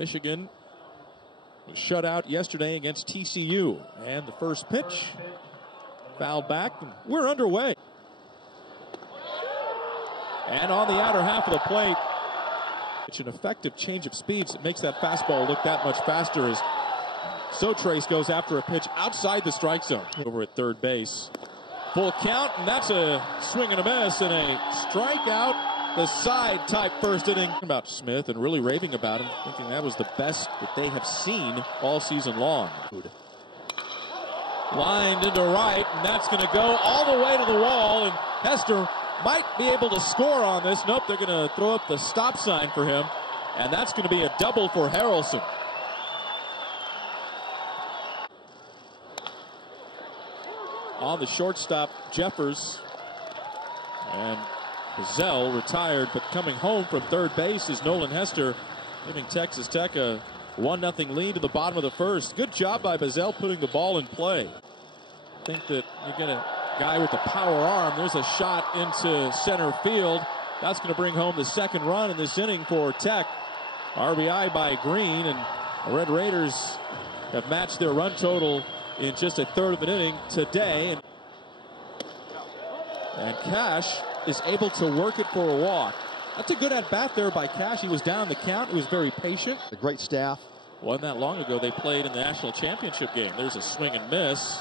Michigan was shut out yesterday against TCU. And the first pitch, fouled back. We're underway. And on the outer half of the plate, it's an effective change of speeds that makes that fastball look that much faster as Sotrace goes after a pitch outside the strike zone. Over at third base. Full count, and that's a swing and a miss and a strikeout. The side type first inning. About Smith and really raving about him, thinking that was the best that they have seen all season long. Lined into right, and that's going to go all the way to the wall, and Hester might be able to score on this. Nope, they're going to throw up the stop sign for him, and that's going to be a double for Harrelson. On the shortstop, Jeffers, and Zell retired, but coming home from third base is Nolan Hester, giving Texas Tech a 1-0 lead to the bottom of the first. Good job by Bazell putting the ball in play. I think that you get a guy with a power arm. There's a shot into center field. That's going to bring home the second run in this inning for Tech. RBI by Green, and the Red Raiders have matched their run total in just a third of an inning today. And Cash is able to work it for a walk. That's a good at-bat there by Cash. He was down the count. He was very patient. A great staff. Wasn't that long ago they played in the national championship game. There's a swing and miss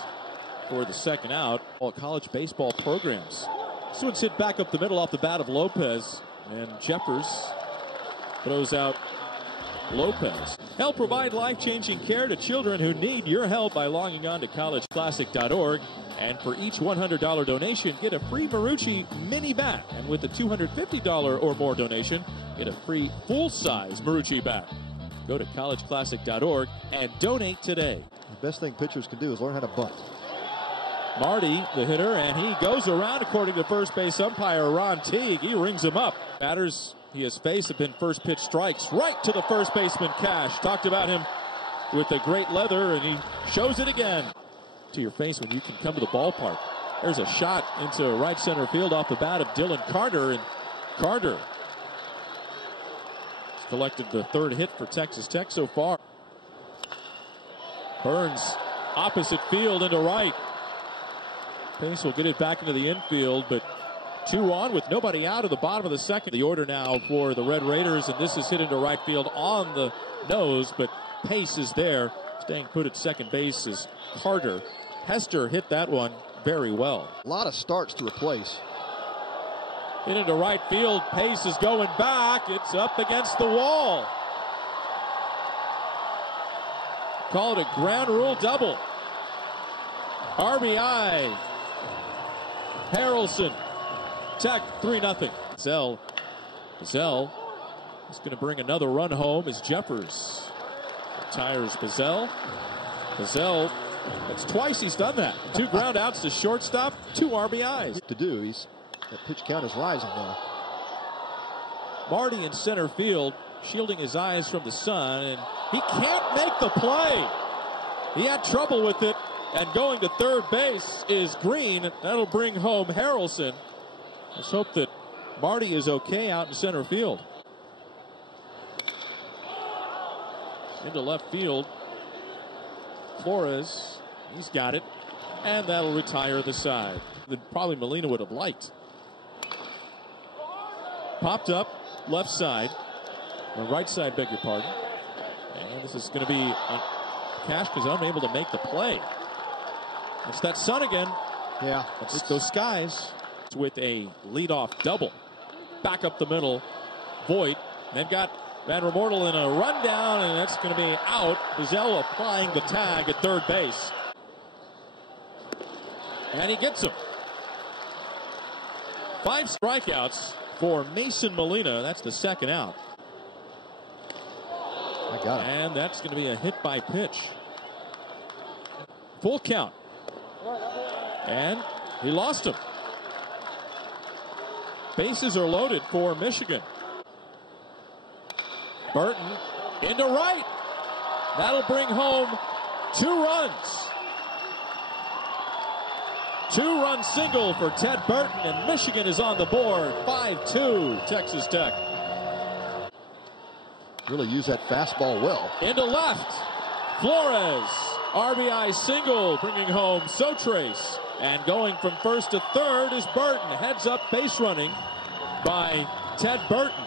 for the second out. All college baseball programs. This one's hit back up the middle off the bat of Lopez. And Jeffers throws out Lopez. Help provide life-changing care to children who need your help by logging on to collegeclassic.org. And for each $100 donation, get a free Marucci mini bat. And with a $250 or more donation, get a free full-size Marucci bat. Go to collegeclassic.org and donate today. The best thing pitchers can do is learn how to bunt. Marty, the hitter, and he goes around according to first base umpire Ron Teague. He rings him up. Batters he has faced have been first pitch strikes right to the first baseman Cash. Talked about him with a great leather, and he shows it again. To your face when you can come to the ballpark. There's a shot into right center field off the bat of Dylan Carter, and Carter has collected the third hit for Texas Tech so far. Burns opposite field into right. Pace will get it back into the infield, but 2 on with nobody out of the bottom of the second. The order now for the Red Raiders, and this is hit into right field on the nose, but Pace is there. Staying put at second base is Carter. Hester hit that one very well. A lot of starts to replace. Hit into right field. Pace is going back. It's up against the wall. Call it a ground rule double. RBI. Harrelson. Tech 3-0. Zell is going to bring another run home as Jeffers retires Bazell. That's twice he's done that. 2 ground outs to shortstop, 2 RBIs. To do, that pitch count is rising now. Marty in center field, shielding his eyes from the sun, and he can't make the play. He had trouble with it, and going to third base is Green. That'll bring home Harrelson. Let's hope that Marty is okay out in center field. Into left field. Flores, he's got it, and that'll retire the side that probably Molina would have liked. Popped up, left side, or right side, beg your pardon. And this is going to be on Cash because unable to make the play. It's that sun again. Yeah. It's those skies with a leadoff double. Back up the middle, Voigt, then got Van Remortel in a rundown, and that's going to be out. Bazell applying the tag at third base. And he gets him. 5 strikeouts for Mason Molina. That's the second out. I got it. And that's going to be a hit by pitch. Full count. And he lost him. Bases are loaded for Michigan. Burton into right. That'll bring home 2 runs. 2-run single for Ted Burton, and Michigan is on the board. 5-2 Texas Tech. Really use that fastball well. Into left. Flores. RBI single, bringing home Sotrace. And going from first to third is Burton. Heads up base running by Ted Burton.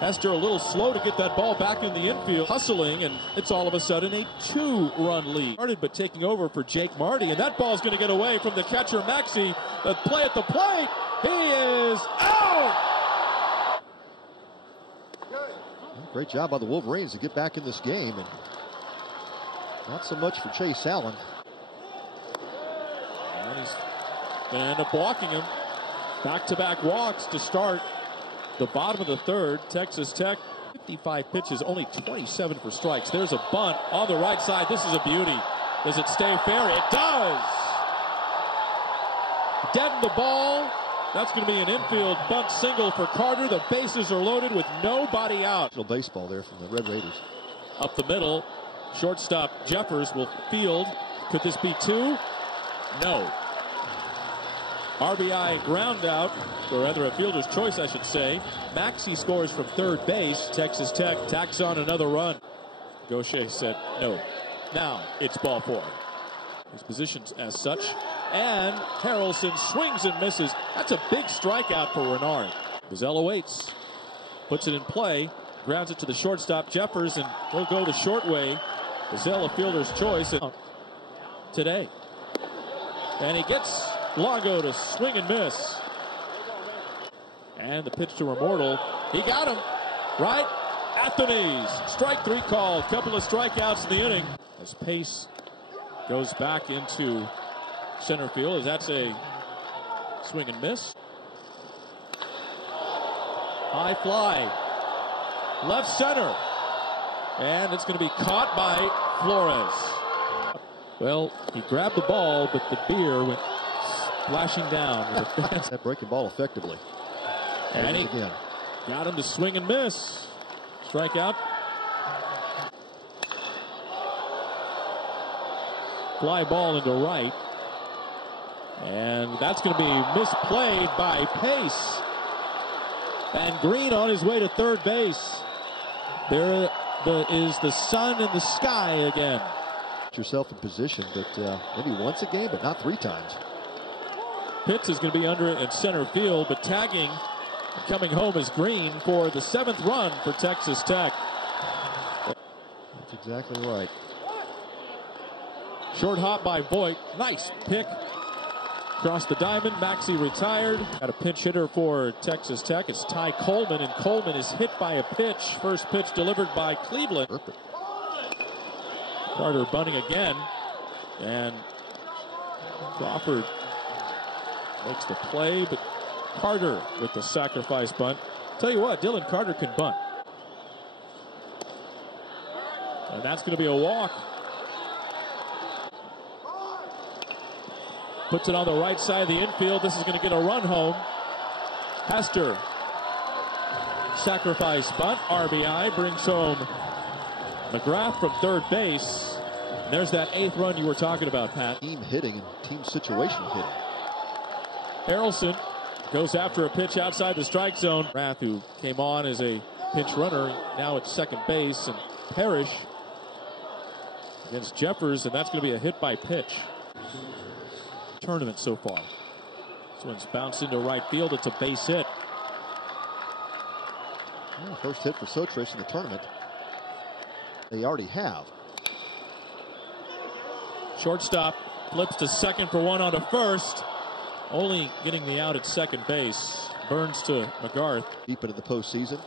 Hester a little slow to get that ball back in the infield, hustling, and it's all of a sudden a 2-run lead. Started but taking over for Jake Marty, and that ball's going to get away from the catcher Maxey. The play at the plate, he is out! Great job by the Wolverines to get back in this game, and not so much for Chase Allen. And he's going to end up walking him. Back-to-back walks to start the bottom of the third. Texas Tech, 55 pitches, only 27 for strikes. There's a bunt on the right side. This is a beauty. Does it stay fair? It does! Deaden the ball. That's going to be an infield bunt single for Carter. The bases are loaded with nobody out. Little baseball there from the Red Raiders. Up the middle, shortstop Jeffers will field. Could this be two? No. RBI ground out, or rather a fielder's choice, I should say. Maxey scores from third base. Texas Tech tacks on another run. Gaucher said no. Now it's ball four. He's positioned as such. And Harrelson swings and misses. That's a big strikeout for Renard. Gazelle awaits. Puts it in play. Grounds it to the shortstop Jeffers, and will go the short way. Gazelle a fielder's choice today. And he gets Longo to swing and miss. And the pitch to Immortal. He got him right at the knees. Strike three called. Couple of strikeouts in the inning. As Pace goes back into center field, as that's a swing and miss. High fly. Left center. And it's going to be caught by Flores. Well, he grabbed the ball, but the beer went splashing down. That breaking ball effectively. And he again got him to swing and miss. Strikeout. Fly ball into right. And that's going to be misplayed by Pace. And Green on his way to third base. There is the sun in the sky again. Put yourself in position, but maybe once a game, but not 3 times. Pitts is going to be under it in center field, but tagging coming home is Green for the 7th run for Texas Tech. That's exactly right. Short hop by Voigt. Nice pick. Across the diamond. Maxey retired. Got a pinch hitter for Texas Tech. It's Ty Coleman, and Coleman is hit by a pitch. First pitch delivered by Cleveland. Perfect. Carter bunting again. And Crawford makes the play, but Carter with the sacrifice bunt. Tell you what, Dylan Carter can bunt. And that's going to be a walk. Puts it on the right side of the infield. This is going to get a run home. Hester. Sacrifice bunt. RBI brings home McGrath from third base. And there's that 8th run you were talking about, Pat. Team hitting and team situation hitting. Harrelson goes after a pitch outside the strike zone. McGrath, who came on as a pinch runner, now at second base. And Parrish against Jeffers, and that's going to be a hit by pitch. Tournament so far. This one's bounced into right field. It's a base hit. Well, first hit for Sotrace in the tournament. They already have. Shortstop flips to second for one on to first. Only getting the out at second base. Burns to McGarth. Deep into the postseason.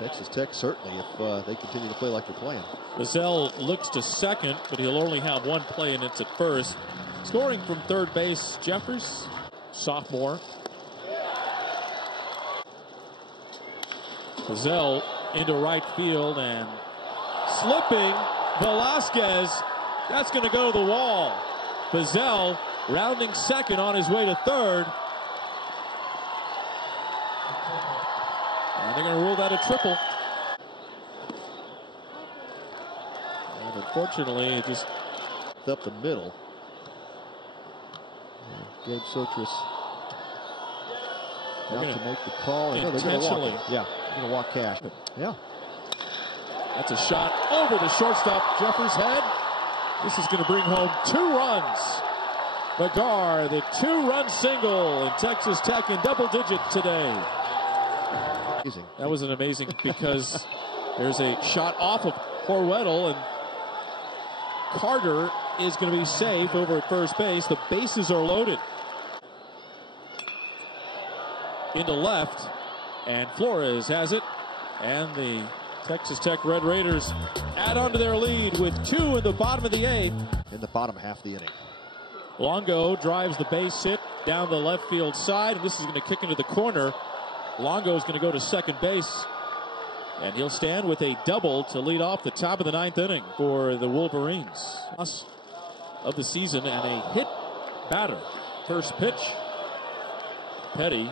Texas Tech certainly, if they continue to play like they're playing. Gazelle looks to second, but he'll only have one play, and it's at first. Scoring from third base, Jeffers, sophomore. Gazelle into right field, and slipping Velasquez. That's going to go to the wall. Gazelle rounding second on his way to third. And they're going to rule that a triple. And unfortunately, it just up the middle. Gabe Sotrace out to make the call. Intentionally. Yeah, they're going to walk Cash. Yeah. That's a shot over the shortstop Jeffers' head. This is going to bring home 2 runs. Bagar, the 2-run single, and Texas Tech in double digits today. Amazing. That was an amazing because there's a shot off of Horwedel, and Carter is going to be safe over at first base. The bases are loaded. Into left, and Flores has it, and the Texas Tech Red Raiders add on to their lead with 2 in the bottom of the 8th. In the bottom half of the inning. Longo drives the base hit down the left field side, and this is going to kick into the corner. Longo is going to go to second base, and he'll stand with a double to lead off the top of the 9th inning for the Wolverines. Of the season, and a hit batter. First pitch, Petty.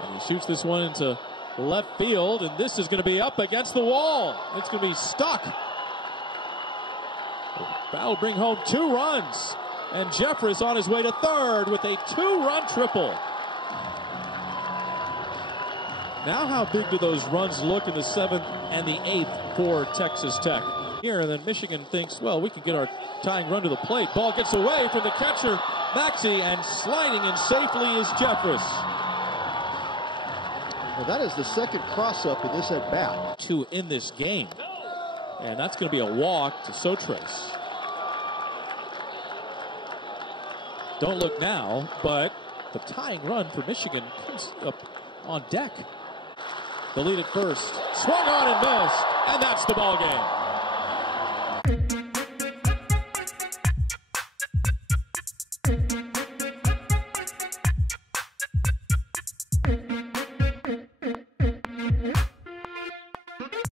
And he shoots this one into left field, and this is going to be up against the wall. It's going to be stuck. That'll bring home 2 runs. And Jeffers on his way to third with a 2-run triple. Now how big do those runs look in the 7th and the 8th for Texas Tech? Here, and then Michigan thinks, well, we can get our tying run to the plate. Ball gets away from the catcher, Maxey, and sliding in safely is Jeffers. Well, that is the second cross-up in this at-bat. 2 in this game. And that's going to be a walk to Sotres. Don't look now, but the tying run for Michigan comes up on deck. The lead at first. Swung on and missed, and that's the ball game.